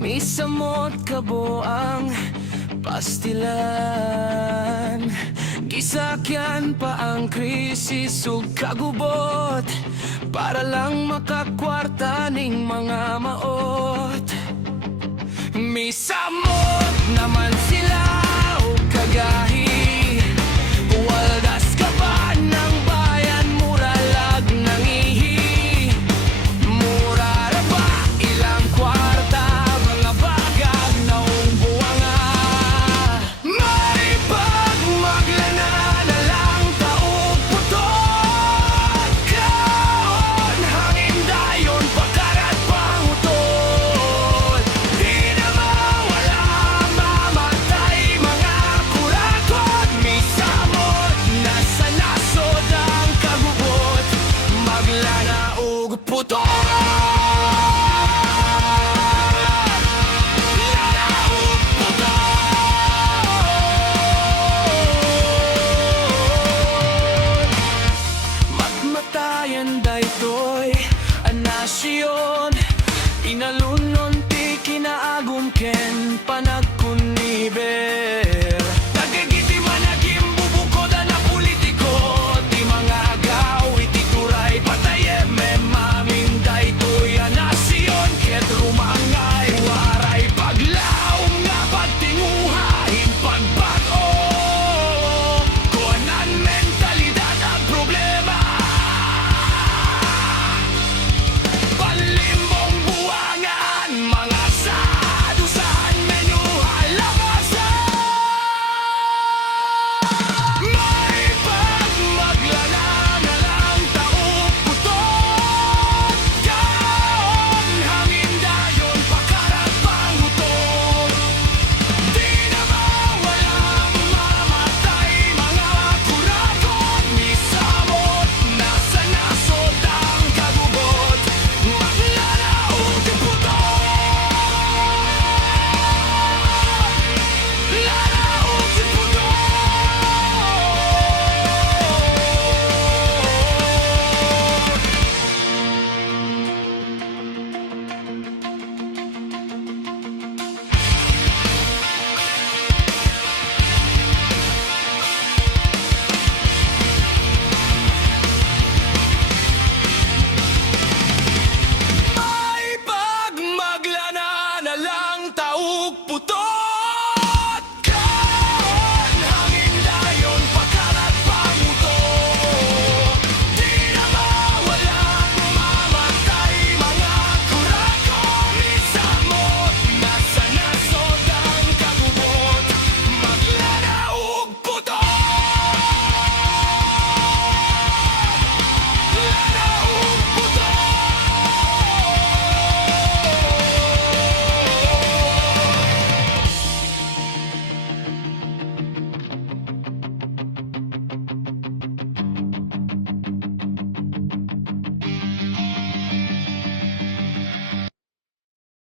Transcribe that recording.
Misamot kaboang pastilan, gisakyan pa ang krisis ug kagubot, para lang makakwarta ning mga maot. Misamot naman sila o kagahi, waldas ka ba ng bayan, mura lag nangihi. Mura ra ba ilang kwarta, mga bagag na buwanga. May pagmaglana na lang taong putot, kaon hangin dayon pagkarat pangutol. Di na mawala mamatay mga kurakot. Misamot nasa nasod ang kagubot, maglana og putot. Matmatayan daytoy ang nasyon, inalunon ti kinaagum ken